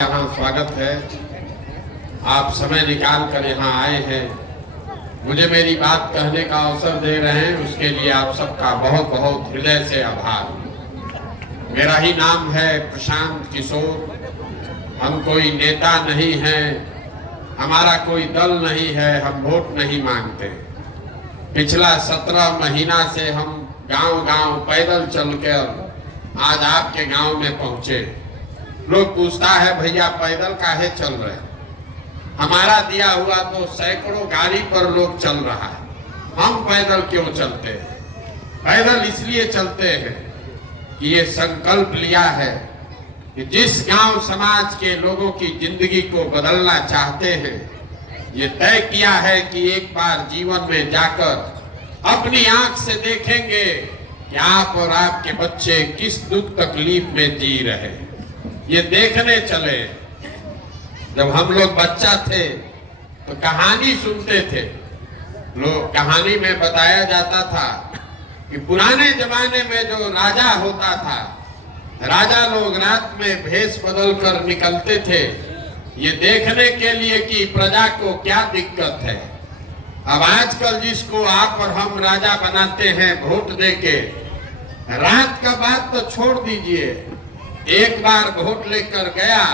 यहाँ स्वागत है। आप समय निकाल कर यहाँ आए हैं, मुझे मेरी बात कहने का अवसर दे रहे हैं, उसके लिए आप सबका बहुत बहुत हृदय से आभार। मेरा ही नाम है प्रशांत किशोर। हम कोई नेता नहीं हैं, हमारा कोई दल नहीं है, हम वोट नहीं मांगते। पिछला 17 महीना से हम गांव-गांव पैदल चलकर आज आपके गांव में पहुंचे। लोग पूछता है भैया पैदल काहे चल रहे हैं? हमारा दिया हुआ तो सैकड़ों गाड़ी पर लोग चल रहा है, हम पैदल क्यों चलते हैं? पैदल इसलिए चलते हैं कि ये संकल्प लिया है कि जिस गांव समाज के लोगों की जिंदगी को बदलना चाहते हैं, ये तय किया है कि एक बार जीवन में जाकर अपनी आंख से देखेंगे कि आप और आपके बच्चे किस दुख तकलीफ में जी रहे हैं। ये देखने चले। जब हम लोग बच्चा थे तो कहानी सुनते थे। लोग कहानी में बताया जाता था कि पुराने जमाने में जो राजा होता था, राजा लोग रात में भेष बदल कर निकलते थे ये देखने के लिए कि प्रजा को क्या दिक्कत है। अब आजकल जिसको आप और हम राजा बनाते हैं वोट देके, रात का बात तो छोड़ दीजिए, एक बार वोट लेकर गया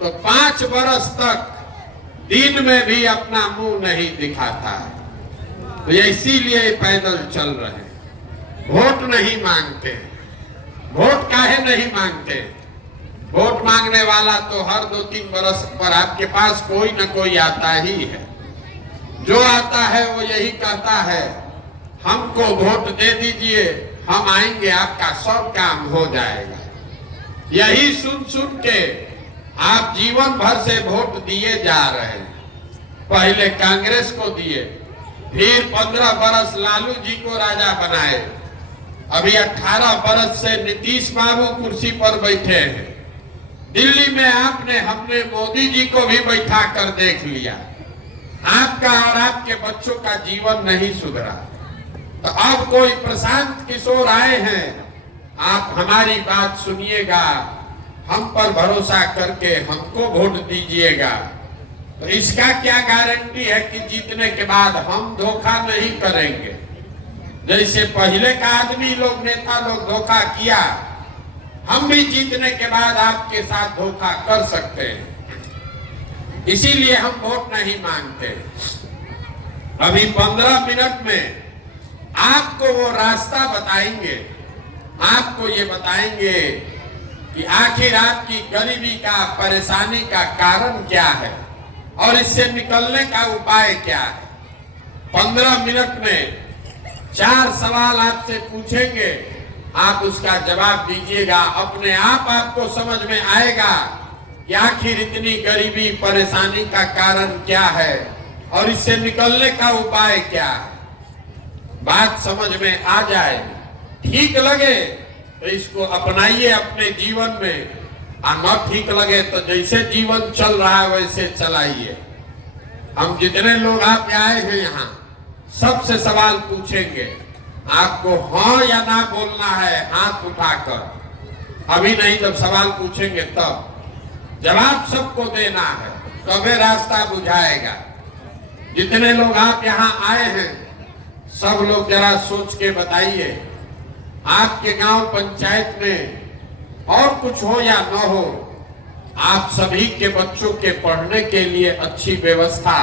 तो 5 बरस तक दिन में भी अपना मुंह नहीं दिखाता है। तो इसीलिए पैदल चल रहे, वोट नहीं मांगते। वोट काहे नहीं मांगते? वोट मांगने वाला तो हर 2-3 बरस पर आपके पास कोई न कोई आता ही है। जो आता है वो यही कहता है हमको वोट दे दीजिए, हम आएंगे, आपका सब काम हो जाएगा। यही सुन सुन के आप जीवन भर से वोट दिए जा रहे हैं। पहले कांग्रेस को दिए, फिर 15 बरस लालू जी को राजा बनाए, अभी 18 बरस से नीतीश बाबू कुर्सी पर बैठे हैं। दिल्ली में हमने मोदी जी को भी बैठा कर देख लिया। आपका और आपके बच्चों का जीवन नहीं सुधरा। तो अब कोई प्रशांत किशोर आए हैं, आप हमारी बात सुनिएगा, हम पर भरोसा करके हमको वोट दीजिएगा। तो इसका क्या गारंटी है कि जीतने के बाद हम धोखा नहीं करेंगे? जैसे पहले का आदमी लोग, नेता लोग धोखा किया, हम भी जीतने के बाद आपके साथ धोखा कर सकते हैं। इसीलिए हम वोट नहीं मांगते। अभी 15 मिनट में आपको वो रास्ता बताएंगे, आपको ये बताएंगे कि आखिर आपकी गरीबी का, परेशानी का कारण क्या है और इससे निकलने का उपाय क्या है। 15 मिनट में 4 सवाल आपसे पूछेंगे, आप उसका जवाब दीजिएगा। अपने आप आपको समझ में आएगा कि आखिर इतनी गरीबी, परेशानी का कारण क्या है और इससे निकलने का उपाय क्या है। बात समझ में आ जाए, ठीक लगे तो इसको अपनाइए अपने जीवन में, और न ठीक लगे तो जैसे जीवन चल रहा है वैसे चलाइए। हम जितने लोग आप आए हैं यहाँ सबसे सवाल पूछेंगे, आपको हाँ या ना बोलना है हाथ उठाकर। अभी नहीं, जब सवाल पूछेंगे तब जवाब सबको देना है, तबे रास्ता बुझाएगा। जितने लोग आप यहाँ आए हैं सब लोग जरा सोच के बताइए, आपके गांव पंचायत में और कुछ हो या न हो, आप सभी के बच्चों के पढ़ने के लिए अच्छी व्यवस्था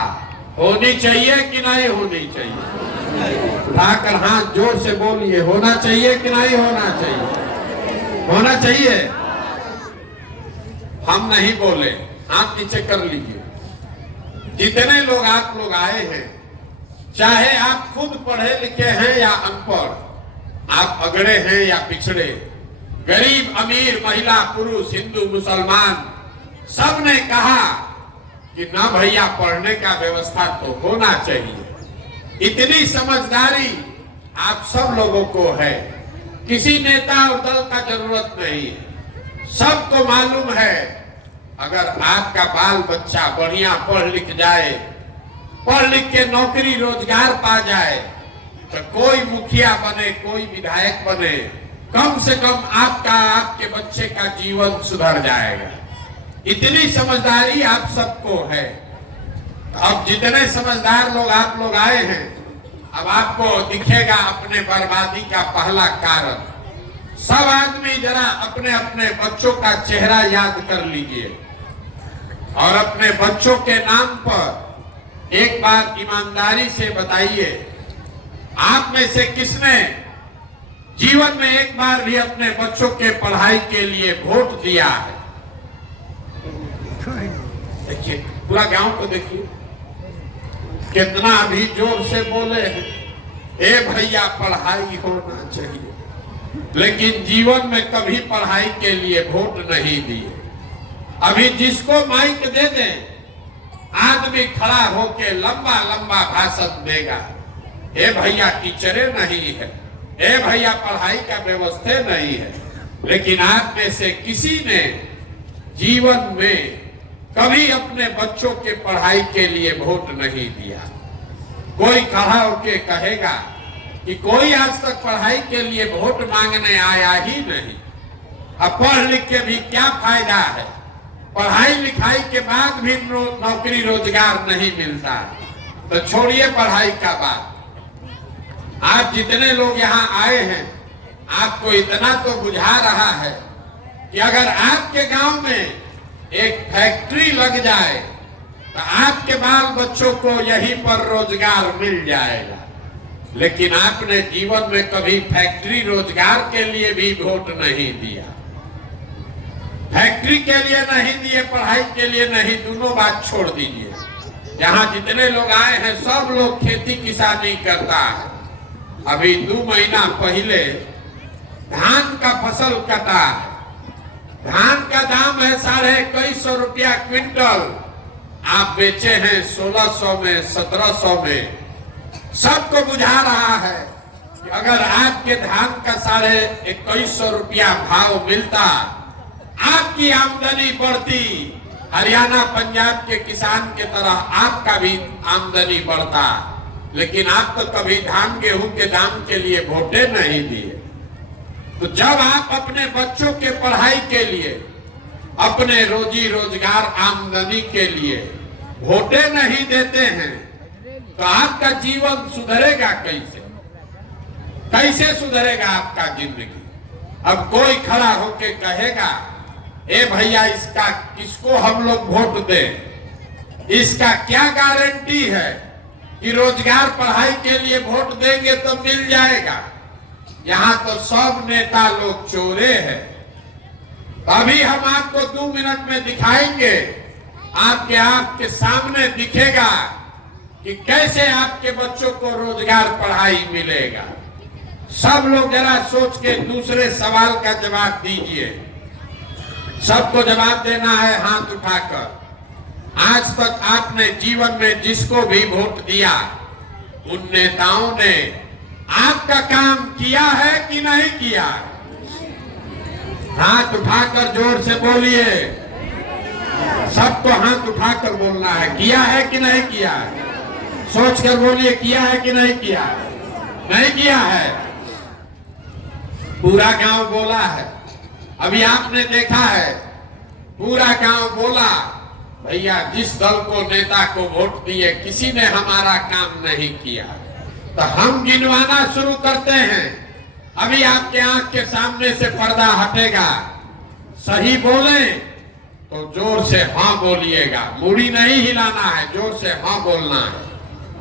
होनी चाहिए कि नहीं होनी चाहिए? उठाकर हाथ जोर से बोलिए, होना चाहिए कि नहीं होना चाहिए? होना चाहिए। हम नहीं बोले, हाथ नीचे कर लीजिए। जितने लोग आप लोग आए हैं, चाहे आप खुद पढ़े लिखे हैं या अनपढ़, आप अगड़े हैं या पिछड़े, गरीब अमीर, महिला पुरुष, हिंदू मुसलमान, सब ने कहा कि ना भैया पढ़ने का व्यवस्था तो होना चाहिए। इतनी समझदारी आप सब लोगों को है, किसी नेता और दल का जरूरत नहीं है। सबको मालूम है अगर आपका बाल बच्चा बढ़िया पढ़ लिख जाए, पढ़ लिख के नौकरी रोजगार पा जाए, तो कोई मुखिया बने, कोई विधायक बने, कम से कम आपका, आपके बच्चे का जीवन सुधर जाएगा। इतनी समझदारी आप सबको है। अब जितने समझदार लोग आप लोग आए हैं, अब आपको दिखेगा अपने बर्बादी का पहला कारण। सब आदमी जरा अपने अपने बच्चों का चेहरा याद कर लीजिए और अपने बच्चों के नाम पर एक बार ईमानदारी से बताइए, आप में से किसने जीवन में एक बार भी अपने बच्चों के पढ़ाई के लिए वोट दिया है? देखिए, पूरा गांव को देखिए कितना अभी जोर से बोले हैं, ए भैया पढ़ाई होना चाहिए, लेकिन जीवन में कभी पढ़ाई के लिए वोट नहीं दिए। अभी जिसको माइक दे दें, आदमी खड़ा होके लंबा लंबा भाषण देगा, ए भैया टीचरे नहीं है, ए भैया पढ़ाई का व्यवस्था नहीं है। लेकिन आप में से किसी ने जीवन में कभी अपने बच्चों के पढ़ाई के लिए वोट नहीं दिया। कोई खड़ा होके कहेगा कि कोई आज तक पढ़ाई के लिए वोट मांगने आया ही नहीं। अब पढ़ लिख के भी क्या फायदा है? पढ़ाई लिखाई के बाद भी नौकरी रोजगार नहीं मिलता, तो छोड़िए पढ़ाई का बात। आप जितने लोग यहाँ आए हैं, आपको इतना तो बुझा रहा है कि अगर आपके गांव में एक फैक्ट्री लग जाए तो आपके बाल बच्चों को यहीं पर रोजगार मिल जाएगा। लेकिन आपने जीवन में कभी फैक्ट्री रोजगार के लिए भी वोट नहीं दिया, फैक्ट्री के लिए नहीं दिए, पढ़ाई के लिए नहीं, दोनों बात छोड़ दीजिए। यहाँ जितने लोग आए हैं सब लोग खेती किसानी करता है। अभी 2 महीना पहले धान का फसल कटा है, धान का दाम है 2150 रुपया क्विंटल, आप बेचे हैं 1600 में, 1700 में। सबको बुझा रहा है कि अगर आपके धान का 2150 रुपया भाव मिलता, आपकी आमदनी बढ़ती, हरियाणा पंजाब के किसान के तरह आपका भी आमदनी बढ़ता। लेकिन आप तो कभी धान गेहूं के दाम के लिए वोटे नहीं दिए। तो जब आप अपने बच्चों के पढ़ाई के लिए, अपने रोजी रोजगार आमदनी के लिए वोटे नहीं देते हैं, तो आपका जीवन सुधरेगा कैसे? कैसे सुधरेगा आपका जिंदगी? अब कोई खड़ा होके कहेगा, ए भैया इसका किसको हम लोग वोट दें? इसका क्या गारंटी है कि रोजगार पढ़ाई के लिए वोट देंगे तो मिल जाएगा? यहाँ तो सब नेता लोग चोरे हैं। अभी हम आपको 2 मिनट में दिखाएंगे, आपके सामने दिखेगा कि कैसे आपके बच्चों को रोजगार पढ़ाई मिलेगा। सब लोग जरा सोच के दूसरे सवाल का जवाब दीजिए। सबको जवाब देना है हाथ उठाकर। आज तक आपने जीवन में जिसको भी वोट दिया, उन नेताओं ने आपका काम किया है कि नहीं किया? हाथ उठाकर जोर से बोलिए। सबको हाथ उठाकर बोलना है, किया है कि नहीं किया? सोचकर बोलिए, किया है कि नहीं किया? नहीं किया है। पूरा गांव बोला है। अभी आपने देखा है, पूरा गांव बोला, भैया जिस दल को, नेता को वोट दिए, किसी ने हमारा काम नहीं किया। तो हम गिनवाना शुरू करते हैं। अभी आपके आंख के सामने से पर्दा हटेगा। सही बोले तो जोर से हाँ बोलिएगा, मुड़ी नहीं हिलाना है, जोर से हाँ बोलना है।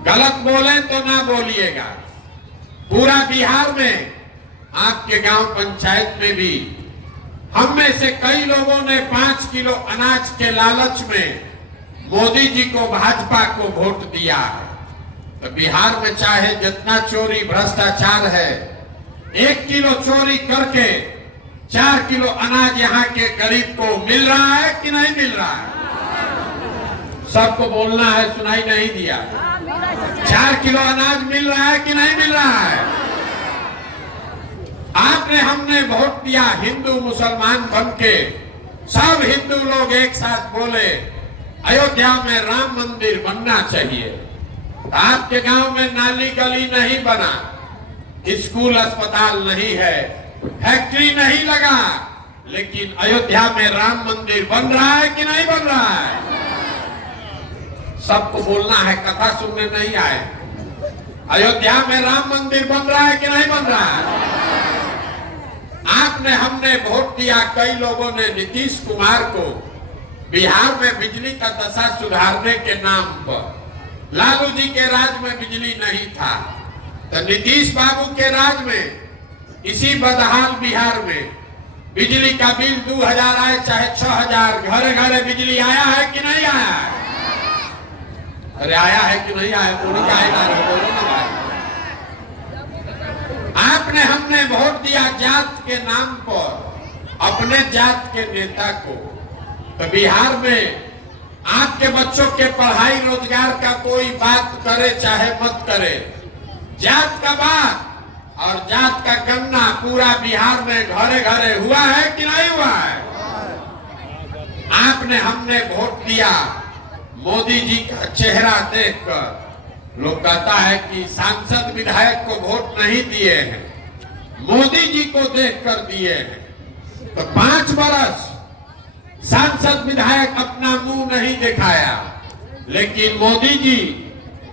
गलत बोले तो ना बोलिएगा। पूरा बिहार में, आपके गांव पंचायत में भी हम में से कई लोगों ने 5 किलो अनाज के लालच में मोदी जी को, भाजपा को वोट दिया है। तो बिहार में चाहे जितना चोरी भ्रष्टाचार है, 1 किलो चोरी करके 4 किलो अनाज यहाँ के गरीब को मिल रहा है कि नहीं मिल रहा है? सबको बोलना है, सुनाई नहीं दिया। 4 किलो अनाज मिल रहा है कि नहीं मिल रहा है? आपने, हमने वोट दिया हिंदू मुसलमान बन के, सब हिंदू लोग एक साथ बोले अयोध्या में राम मंदिर बनना चाहिए। आपके गांव में नाली गली नहीं बना, स्कूल अस्पताल नहीं है, फैक्ट्री नहीं लगा, लेकिन अयोध्या में राम मंदिर बन रहा है कि नहीं बन रहा है? सबको बोलना है, कथा सुनने नहीं आए। अयोध्या में राम मंदिर बन रहा है कि नहीं बन रहा है? आपने हमने वोट दिया, कई लोगों ने नीतीश कुमार को बिहार में बिजली का दशा सुधारने के नाम पर। लालू जी के राज में बिजली नहीं था, तो नीतीश बाबू के राज में इसी बदहाल बिहार में बिजली का बिल 2000 आए चाहे 6000, घरे घरे बिजली आया है कि नहीं आया है? अरे आया है कि नहीं आया? बोलो ना भाई। आपने हमने वोट दिया जात के नाम पर अपने जात के नेता को, तो बिहार में आपके बच्चों के पढ़ाई रोजगार का कोई बात करे चाहे मत करे, जात का बात और जात का गन्ना पूरा बिहार में घरे घरे हुआ है कि नहीं हुआ है? आपने हमने वोट दिया मोदी जी का चेहरा देखकर। लोग कहता है कि सांसद विधायक को वोट नहीं दिए हैं, मोदी जी को देखकर दिए हैं। तो 5 बरस सांसद विधायक अपना मुंह नहीं दिखाया, लेकिन मोदी जी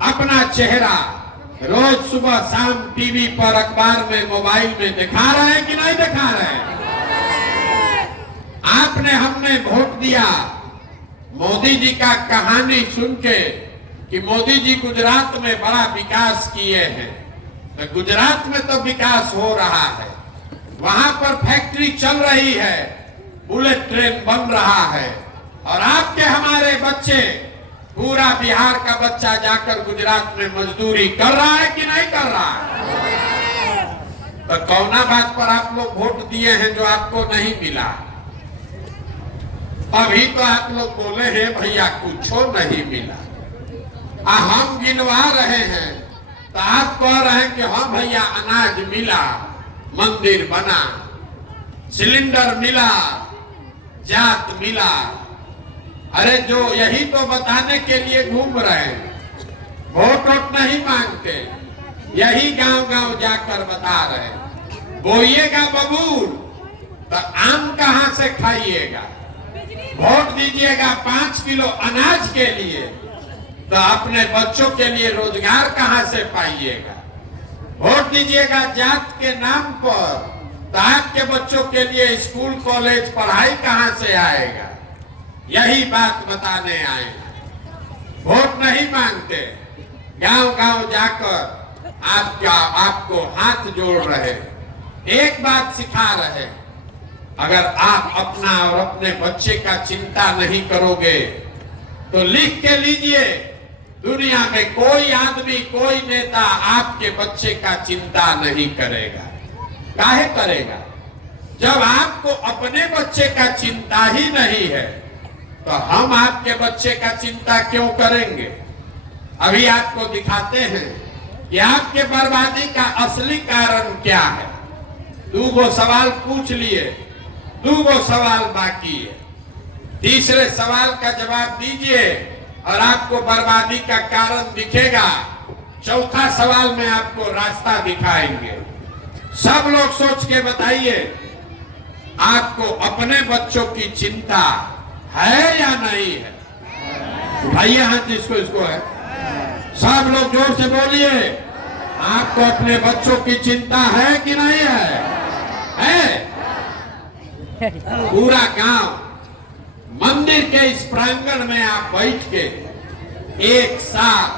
अपना चेहरा रोज सुबह शाम टीवी पर, अखबार में, मोबाइल में दिखा रहे हैं कि नहीं दिखा रहे हैं? आपने हमने वोट दिया मोदी जी का कहानी सुन के कि मोदी जी गुजरात में बड़ा विकास किए हैं। तो गुजरात में तो विकास हो रहा है, वहां पर फैक्ट्री चल रही है, बुलेट ट्रेन बन रहा है, और आपके हमारे बच्चे, पूरा बिहार का बच्चा जाकर गुजरात में मजदूरी कर रहा है कि नहीं कर रहा है? तो कौना बात पर आप लोग वोट दिए हैं जो आपको नहीं मिला? अभी तो आप लोग बोले हैं भैया कुछ नहीं मिला, हम गिनवा रहे हैं तो आप कह रहे हैं कि हाँ भैया अनाज मिला, मंदिर बना, सिलेंडर मिला, जात मिला। अरे जो यही तो बताने के लिए घूम रहे हैं, वोट वोट नहीं मांगते, यही गांव गांव जाकर बता रहे हैं। बोइएगा बबूल तो आम कहां से खाइएगा? वोट दीजिएगा 5 किलो अनाज के लिए, तो अपने बच्चों के लिए रोजगार कहां से पाइएगा? वोट दीजिएगा जात के नाम पर, तो आपके बच्चों के लिए स्कूल कॉलेज पढ़ाई कहां से आएगा? यही बात बताने आए हैं। वोट नहीं मांगते, गांव गांव जाकर आपको हाथ जोड़ रहे, एक बात सिखा रहे, अगर आप अपना और अपने बच्चे का चिंता नहीं करोगे तो लिख के लीजिए, दुनिया में कोई आदमी, कोई नेता आपके बच्चे का चिंता नहीं करेगा। काहे करेगा? जब आपको अपने बच्चे का चिंता ही नहीं है तो हम आपके बच्चे का चिंता क्यों करेंगे? अभी आपको दिखाते हैं कि आपके बर्बादी का असली कारण क्या है। 2 सवाल पूछ लिए, 2 सवाल बाकी है। तीसरे सवाल का जवाब दीजिए और आपको बर्बादी का कारण दिखेगा। चौथा सवाल में आपको रास्ता दिखाएंगे। सब लोग सोच के बताइए, आपको अपने बच्चों की चिंता है या नहीं है? उठाइए हाथ जिसको इसको है। सब लोग जोर से बोलिए, आपको अपने बच्चों की चिंता है कि नहीं है? है? पूरा गांव मंदिर के इस प्रांगण में आप बैठ के एक साथ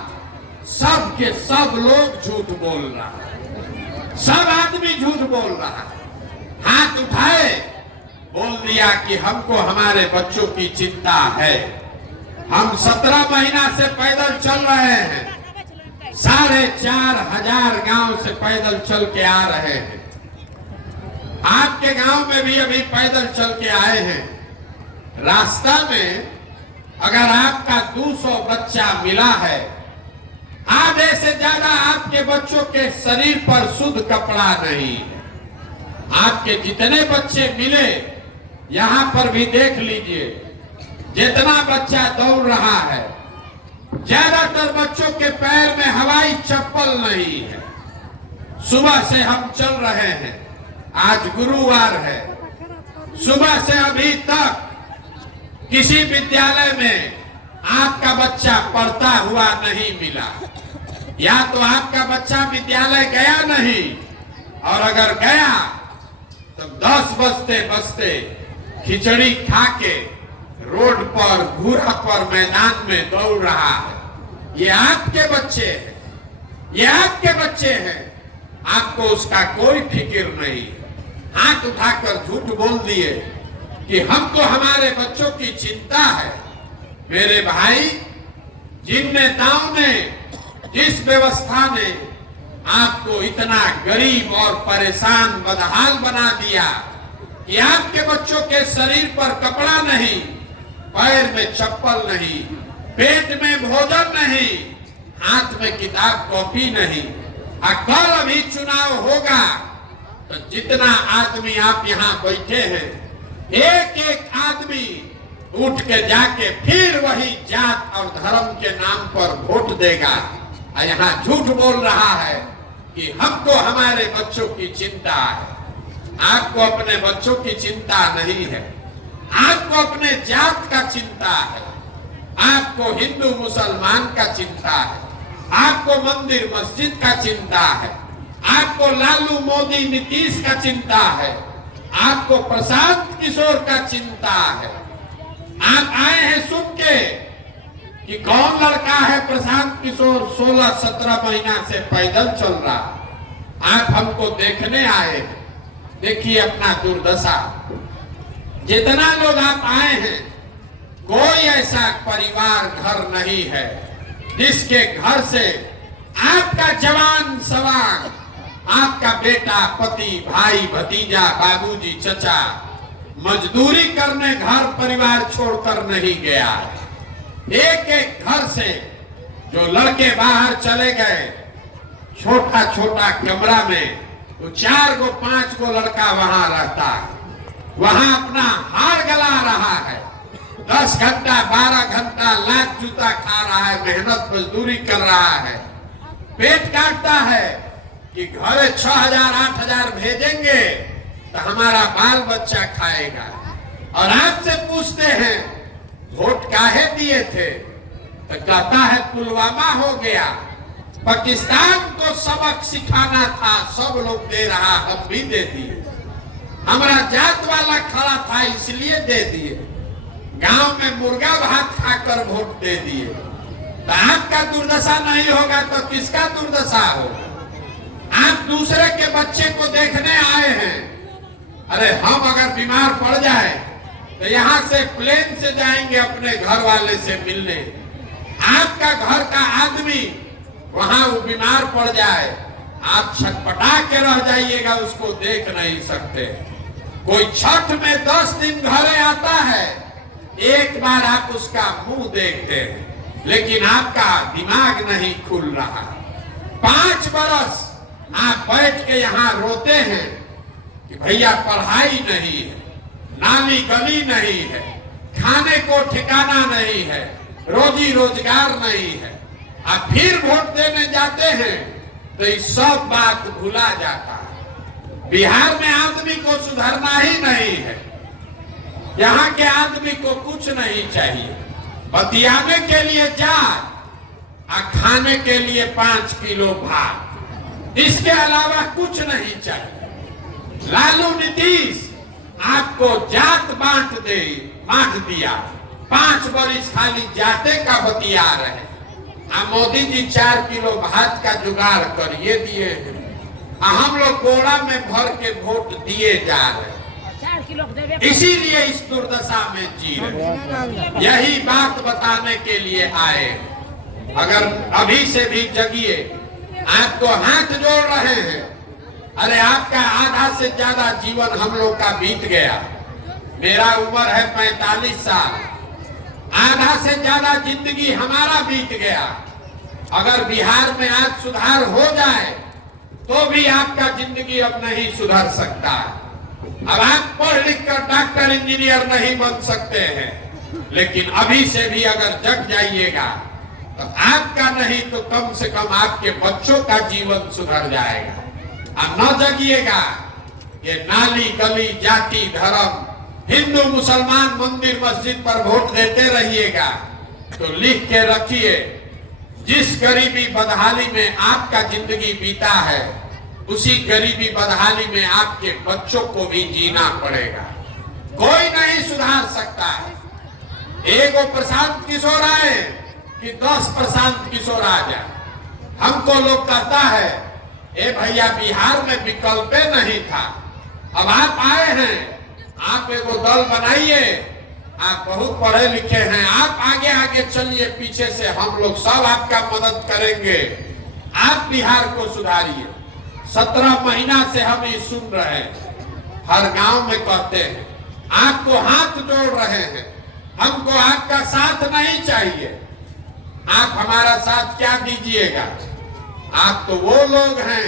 सब के सब लोग झूठ बोल रहा है, सब आदमी झूठ बोल रहा है। हाथ उठाए, बोल दिया कि हमको हमारे बच्चों की चिंता है। हम 17 महीना से पैदल चल रहे हैं, 4500 गांव से पैदल चल के आ रहे हैं। आपके गांव में भी अभी पैदल चल के आए हैं। रास्ता में अगर आपका 200 बच्चा मिला है, आधे से ज्यादा आपके बच्चों के शरीर पर शुद्ध कपड़ा नहीं है। आपके जितने बच्चे मिले, यहां पर भी देख लीजिए, जितना बच्चा दौड़ रहा है, ज्यादातर बच्चों के पैर में हवाई चप्पल नहीं है। सुबह से हम चल रहे हैं, आज गुरुवार है, सुबह से अभी तक किसी विद्यालय में आपका बच्चा पढ़ता हुआ नहीं मिला। या तो आपका बच्चा विद्यालय गया नहीं, और अगर गया तो 10 बजते बजते खिचड़ी खा के रोड पर घूरा पर मैदान में दौड़ रहा है। ये आपके बच्चे हैं, ये आपके बच्चे हैं, आपको उसका कोई फिक्र नहीं। हाथ उठाकर झूठ बोल दिए कि हमको हमारे बच्चों की चिंता है। मेरे भाई, जिन नेताओं ने, जिस व्यवस्था ने आपको इतना गरीब और परेशान बदहाल बना दिया कि आपके बच्चों के शरीर पर कपड़ा नहीं, पैर में चप्पल नहीं, पेट में भोजन नहीं, हाथ में किताब कॉपी नहीं। कल अभी चुनाव होगा तो जितना आदमी आप यहाँ बैठे हैं, एक एक आदमी उठ के जाके फिर वही जात और धर्म के नाम पर वोट देगा। और यहाँ झूठ बोल रहा है कि हमको हमारे बच्चों की चिंता है। आपको अपने बच्चों की चिंता नहीं है, आपको अपने जात का चिंता है, आपको हिंदू मुसलमान का चिंता है, आपको मंदिर मस्जिद का चिंता है, आपको लालू मोदी नीतीश का चिंता है, आपको प्रशांत किशोर का चिंता है। आप आए हैं सुन के कि कौन लड़का है प्रशांत किशोर 16-17 महीना से पैदल चल रहा। आप हमको देखने आए हैं, देखिए अपना दुर्दशा। जितना लोग आप आए हैं, कोई ऐसा परिवार घर नहीं है जिसके घर से आपका जवान सवार, आपका बेटा, पति, भाई, भतीजा, बाबूजी, चचा मजदूरी करने घर परिवार छोड़कर नहीं गया। एक एक घर से जो लड़के बाहर चले गए, छोटा छोटा कमरा में तो 4 गो 5 गो लड़का वहां रहता है, वहां अपना हार गला रहा है, 10 घंटा 12 घंटा लात जूता खा रहा है, मेहनत मजदूरी कर रहा है, पेट काटता है कि घरे 6,000-8,000 भेजेंगे तो हमारा बाल बच्चा खाएगा। और आपसे पूछते हैं वोट काहे दिए थे, तो कहता है पुलवामा हो गया, पाकिस्तान को सबक सिखाना था, सब लोग दे रहा, हम भी दे दिए, हमारा जात वाला खड़ा था इसलिए दे दिए, गांव में मुर्गा भात खाकर वोट दे दिए। तो आपका दुर्दशा नहीं होगा तो किसका दुर्दशा होगा? आप दूसरे के बच्चे को देखने आए हैं। अरे हम अगर बीमार पड़ जाए तो यहाँ से प्लेन से जाएंगे अपने घर वाले से मिलने, आपका घर का आदमी वहां वो बीमार पड़ जाए, आप छटपटा के रह जाइएगा, उसको देख नहीं सकते। कोई छठ में 10 दिन घरे आता है, एक बार आप उसका मुंह देखते हैं, लेकिन आपका दिमाग नहीं खुल रहा। 5 बरस आप बैठ के यहाँ रोते हैं कि भैया पढ़ाई नहीं है, नाली गली नहीं है, खाने को ठिकाना नहीं है, रोजी रोजगार नहीं है। आप फिर वोट देने जाते हैं तो ये सब बात भुला जाता है। बिहार में आदमी को सुधरना ही नहीं है, यहाँ के आदमी को कुछ नहीं चाहिए, बतियाने के लिए जात और खाने के लिए 5 किलो भात, इसके अलावा कुछ नहीं चाहिए। लालू नीतीश आपको जात बांट दिया, 5 बरिस खाली जाते का बतिया रहे। मोदी जी 4 किलो भात का जुगाड़ करिए दिए हैं, हम लोग बोरा में भर के वोट दिए जा रहे, इसीलिए इस दुर्दशा में जी रहे। यही बात बताने के लिए आए। अगर अभी से भी जगिए, आपको हाथ जोड़ रहे हैं। अरे आपका आधा से ज्यादा जीवन हम लोग का बीत गया, मेरा उम्र है 45 साल, आधा से ज्यादा जिंदगी हमारा बीत गया। अगर बिहार में आज सुधार हो जाए तो भी आपका जिंदगी अब नहीं सुधर सकता। अब आप पढ़ लिख कर डॉक्टर इंजीनियर नहीं बन सकते हैं, लेकिन अभी से भी अगर जग जाइएगा तो आपका नहीं तो कम से कम आपके बच्चों का जीवन सुधर जाएगा। अब न जगिएगा, ये नाली गली जाति धर्म हिंदू मुसलमान मंदिर मस्जिद पर वोट देते रहिएगा तो लिख के रखिए, जिस गरीबी बदहाली में आपका जिंदगी बीता है उसी गरीबी बदहाली में आपके बच्चों को भी जीना पड़ेगा। कोई नहीं सुधार सकता है। एगो प्रशांत किशोर आए कि 10 प्रशांत किशोर आ जाए। हमको लोग कहता है ए भैया बिहार में विकल्प नहीं था, अब आप आए हैं, आप एगो दल बनाइए, आप बहुत पढ़े लिखे हैं, आप आगे आगे चलिए, पीछे से हम लोग सब आपका मदद करेंगे, आप बिहार को सुधारिए। 17 महीना से हम ये सुन रहे हैं, हर गांव में कहते हैं, आपको हाथ जोड़ रहे हैं, हमको आपका साथ नहीं चाहिए। आप हमारा साथ क्या दीजिएगा? आप तो वो लोग हैं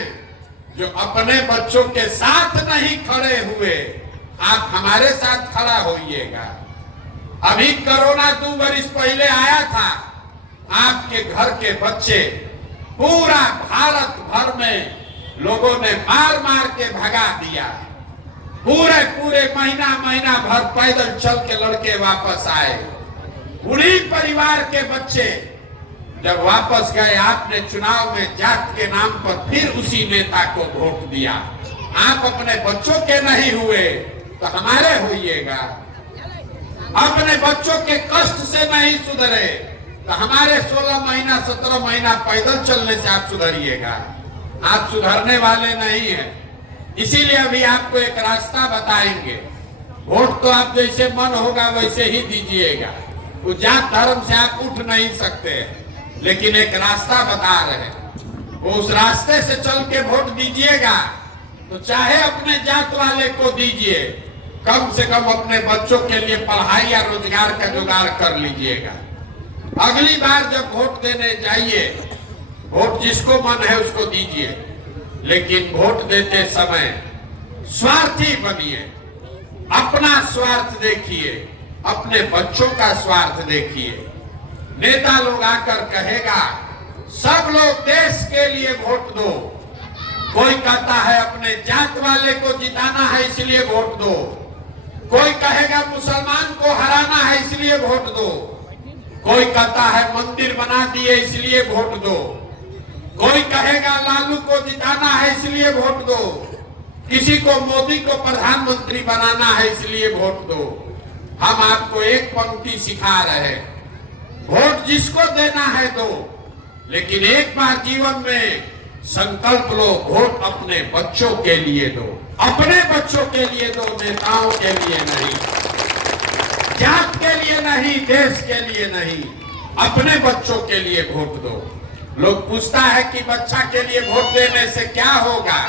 जो अपने बच्चों के साथ नहीं खड़े हुए, आप हमारे साथ खड़ा होइएगा। अभी कोरोना 2 वर्ष पहले आया था, आपके घर के बच्चे पूरा भारत भर में लोगों ने मार मार के भगा दिया। पूरे महीना भर पैदल चल के लड़के वापस आए। उन्हीं परिवार के बच्चे जब वापस गए, आपने चुनाव में जात के नाम पर फिर उसी नेता को वोट दिया। आप अपने बच्चों के नहीं हुए तो हमारे होइएगा। अपने बच्चों के कष्ट से नहीं सुधरे तो हमारे 16 महीना 17 महीना पैदल चलने से आप सुधरिएगा। आप सुधरने वाले नहीं हैं। इसीलिए अभी आपको एक रास्ता बताएंगे। वोट तो आप जैसे मन होगा वैसे ही दीजिएगा, वो जात धर्म से आप उठ नहीं सकते, लेकिन एक रास्ता बता रहे हैं, वो उस रास्ते से चल के वोट दीजिएगा तो चाहे अपने जात वाले को दीजिए, कम से कम अपने बच्चों के लिए पढ़ाई या रोजगार का जुगाड़ कर लीजिएगा। अगली बार जब वोट देने जाइए, वोट जिसको मन है उसको दीजिए, लेकिन वोट देते समय स्वार्थी बनिए। अपना स्वार्थ देखिए, अपने बच्चों का स्वार्थ देखिए। नेता लोग आकर कहेगा सब लोग देश के लिए वोट दो, कोई कहता है अपने जात वाले को जिताना है इसलिए वोट दो, कोई कहेगा मुसलमान को हराना है इसलिए वोट दो, कोई कहता है मंदिर बना दिए इसलिए वोट दो, कोई कहेगा लालू को जिताना है इसलिए वोट दो, किसी को मोदी को प्रधानमंत्री बनाना है इसलिए वोट दो। हम आपको एक पंक्ति सिखा रहे हैं, वोट जिसको देना है दो, लेकिन एक बार जीवन में संकल्प लो, वोट अपने बच्चों के लिए दो, अपने बच्चों के लिए दो, नेताओं के लिए नहीं, जात के लिए नहीं, देश के लिए नहीं, अपने बच्चों के लिए वोट दो। लोग पूछता है कि बच्चा के लिए वोट देने से क्या होगा?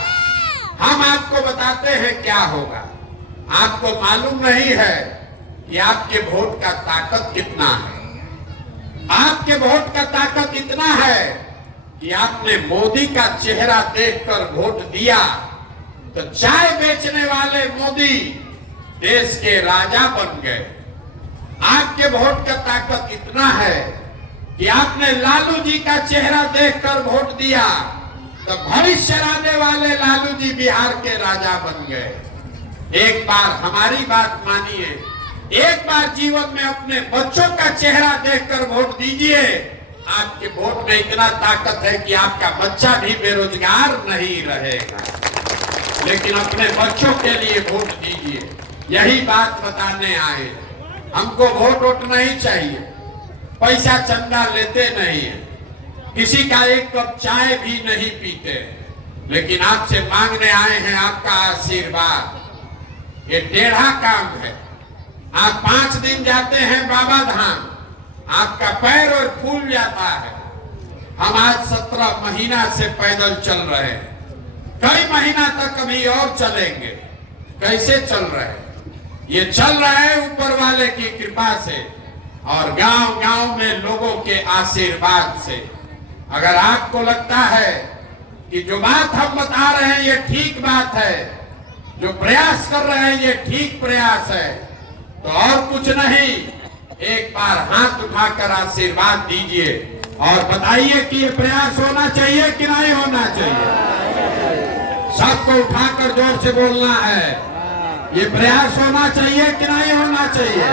हम आपको बताते हैं क्या होगा। आपको मालूम नहीं है कि आपके वोट का ताकत कितना है। आपके वोट का ताकत इतना है कि आपने मोदी का चेहरा देखकर वोट दिया तो चाय बेचने वाले मोदी देश के राजा बन गए। आपके वोट का ताकत इतना है कि आपने लालू जी का चेहरा देखकर वोट दिया तो भविष्य आने वाले लालू जी बिहार के राजा बन गए। एक बार हमारी बात मानिए, एक बार जीवन में अपने बच्चों का चेहरा देखकर वोट दीजिए। आपके वोट में इतना ताकत है कि आपका बच्चा भी बेरोजगार नहीं रहेगा। लेकिन अपने बच्चों के लिए वोट दीजिए, यही बात बताने आए। हमको वोट नहीं चाहिए, पैसा चंदा लेते नहीं है, किसी का एक कप चाय भी नहीं पीते, लेकिन आपसे मांगने आए हैं आपका आशीर्वाद। ये टेढ़ा काम है। आप 5 दिन जाते हैं बाबा धाम, आपका पैर और फूल जाता है। हम आज 17 महीना से पैदल चल रहे हैं, कई महीना तक अभी और चलेंगे। कैसे चल रहे हैं? ये चल रहा है ऊपर वाले की कृपा से और गांव-गांव में लोगों के आशीर्वाद से। अगर आपको लगता है कि जो बात हम बता रहे हैं ये ठीक बात है, जो प्रयास कर रहे हैं ये ठीक प्रयास है, तो और कुछ नहीं, एक बार हाथ उठाकर आशीर्वाद दीजिए और बताइए कि ये प्रयास होना चाहिए कि नहीं होना चाहिए। सबको उठाकर जोर से बोलना है, ये प्रयास होना चाहिए कि नहीं होना चाहिए?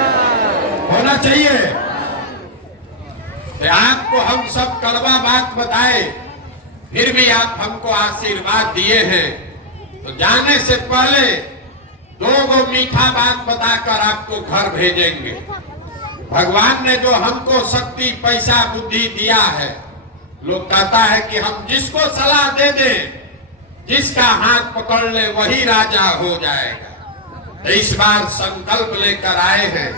होना चाहिए। तो आपको हम सब कड़वा बात बताए, फिर भी आप हमको आशीर्वाद दिए हैं, तो जाने से पहले 2 मीठा बात बताकर आपको घर भेजेंगे। भगवान ने जो हमको शक्ति, पैसा, बुद्धि दिया है, लोग कहता है कि हम जिसको सलाह दे दें, जिसका हाथ पकड़ ले वही राजा हो जाएगा। तो इस बार संकल्प लेकर आए हैं,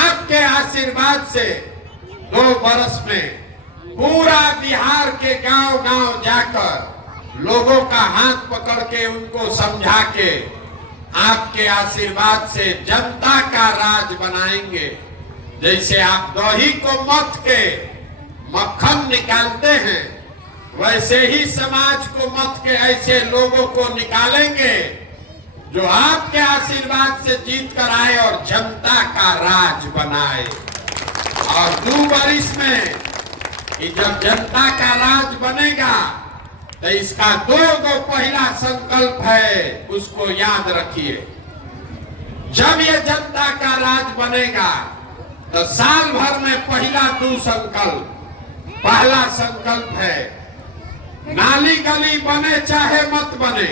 आपके आशीर्वाद से 2 वर्ष में पूरा बिहार के गांव-गांव जाकर लोगों का हाथ पकड़ के उनको समझा के आपके आशीर्वाद से जनता का राज बनाएंगे। जैसे आप दही को मथ के मक्खन निकालते हैं, वैसे ही समाज को मथ के ऐसे लोगों को निकालेंगे जो आपके आशीर्वाद से जीत कर आए और जनता का राज बनाए। और 2 वर्ष में कि जब जनता का राज बनेगा, तो इसका 2 पहला संकल्प है, उसको याद रखिए। जब ये जनता का राज बनेगा, तो साल भर में पहला 2 संकल्प। पहला संकल्प है, नाली गली बने चाहे मत बने,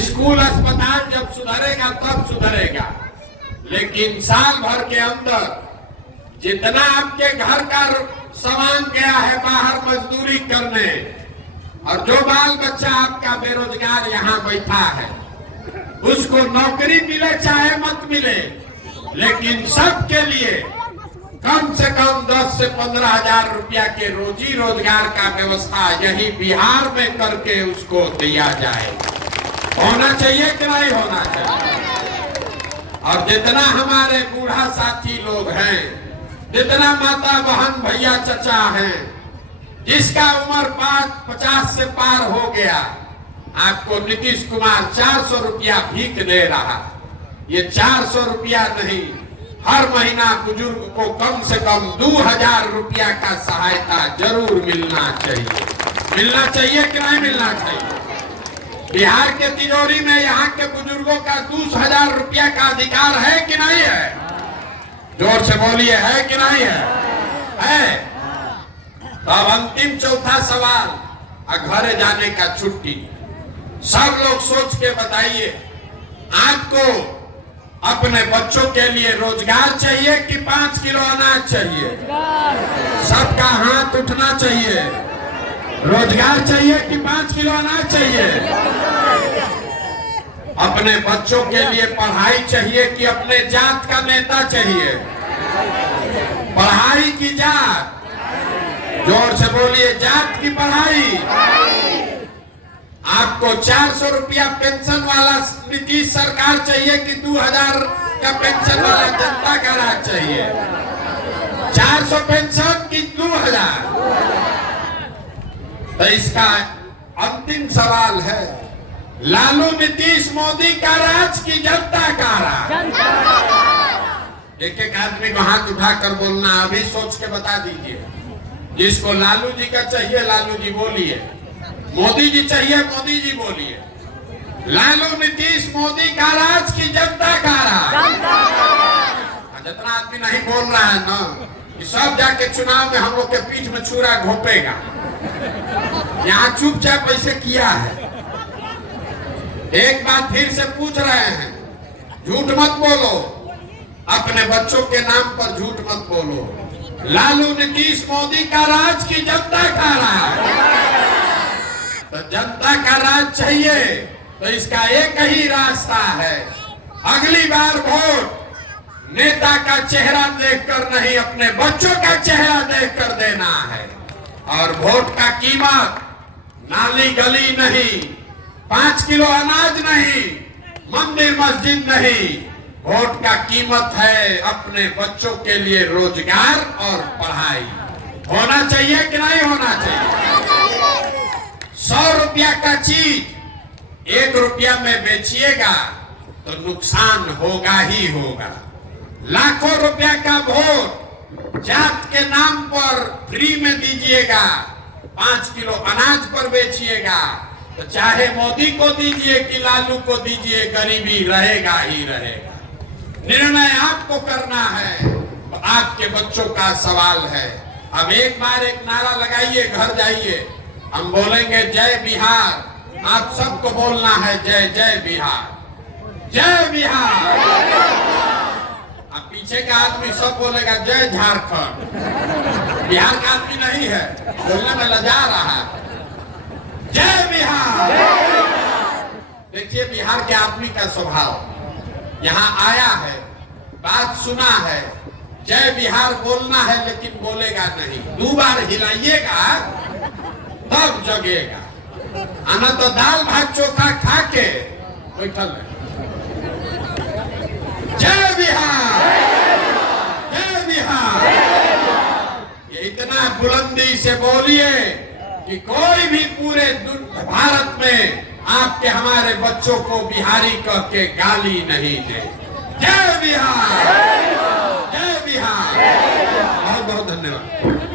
स्कूल अस्पताल जब सुधरेगा तब सुधरेगा, लेकिन साल भर के अंदर जितना आपके घर का सामान गया है बाहर मजदूरी करने, और जो बाल बच्चा आपका बेरोजगार यहाँ बैठा है, उसको नौकरी मिले चाहे मत मिले, लेकिन सबके लिए कम से कम 10 से 15 हजार रुपया के रोजी रोजगार का व्यवस्था यही बिहार में करके उसको दिया जाए। होना चाहिए कि नहीं होना चाहिए? और जितना हमारे बूढ़ा साथी लोग हैं, जितना माता बहन भैया चचा हैं, जिसका उम्र 50 से पार हो गया, आपको नीतीश कुमार 400 रुपया भीख दे रहा। ये 400 रुपया नहीं, हर महीना बुजुर्ग को कम से कम 2000 रुपया का सहायता जरूर मिलना चाहिए। मिलना चाहिए कि नहीं मिलना चाहिए? बिहार के तिजोरी में यहाँ के बुजुर्गों का 2000 रुपया का अधिकार है कि नहीं है? जोर से बोलिए, है कि नहीं है? है। तो अब अंतिम चौथा सवाल, घरे जाने का छुट्टी। सब लोग सोच के बताइए, आपको अपने बच्चों के लिए रोजगार चाहिए कि 5 किलो अनाज चाहिए? सबका हाथ उठना चाहिए। रोजगार चाहिए कि 5 किलो अनाज चाहिए? अपने बच्चों के लिए पढ़ाई चाहिए कि अपने जात का नेता चाहिए? पढ़ाई की जात? जोर से बोलिए, जात की पढ़ाई। आपको 400 रुपया पेंशन वाला नीतीश सरकार चाहिए कि 2000 का पेंशन वाला जनता का राज चाहिए? 400 पेंशन कि 2000? तो इसका अंतिम सवाल है, लालू नीतीश मोदी का राज की जनता का राज? एक आदमी को हाथ उठाकर बोलना, अभी सोच के बता दीजिए। जिसको लालू जी का चाहिए लालू जी बोलिए, मोदी जी चाहिए मोदी जी बोलिए। लालू नीतीश मोदी का राज की जनता का राज? जितना आदमी नहीं बोल रहा है ना, कि सब जाके चुनाव में हम लोग के पीठ में छुरा घोपेगा। यहाँ चुपचाप ऐसे किया है। एक बात फिर से पूछ रहे हैं, झूठ मत बोलो, अपने बच्चों के नाम पर झूठ मत बोलो। लालू नीतीश मोदी का राज की जनता का राज? तो जनता का राज चाहिए, तो इसका एक ही रास्ता है, अगली बार वोट नेता का चेहरा देखकर नहीं, अपने बच्चों का चेहरा देखकर देना है। और वोट का कीमत नाली गली नहीं, 5 किलो अनाज नहीं, मंदिर मस्जिद नहीं, वोट का कीमत है अपने बच्चों के लिए रोजगार और पढ़ाई। होना चाहिए कि नहीं होना चाहिए? 100 रुपया का चीज 1 रुपया में बेचिएगा तो नुकसान होगा ही होगा। लाखों रुपया का वोट जात के नाम पर फ्री में दीजिएगा, 5 किलो अनाज पर बेचिएगा, तो चाहे मोदी को दीजिए कि लालू को दीजिए, गरीबी रहेगा ही रहेगा। निर्णय आपको करना है, आपके बच्चों का सवाल है। अब एक बार एक नारा लगाइए, घर जाइए, हम बोलेंगे जय बिहार, आप सबको बोलना है जय जय बिहार, जय बिहार। अब पीछे का आदमी सब बोलेगा जय झारखंड, बिहार का आदमी नहीं है, बोलने में लजा रहा है। जय बिहार। देखिए बिहार के आदमी का स्वभाव, यहाँ आया है, बात सुना है, जय बिहार बोलना है, लेकिन बोलेगा नहीं। 2 बार हिलाइएगा तब जगेगा, आना तो दाल भात चोखा खा के बैठल है। जय बिहार, जय बिहार। ये इतना बुलंदी से बोलिए कि कोई भी पूरे भारत में आपके हमारे बच्चों को बिहारी कह के गाली नहीं दे। जय बिहार, जय बिहार। बहुत बहुत धन्यवाद।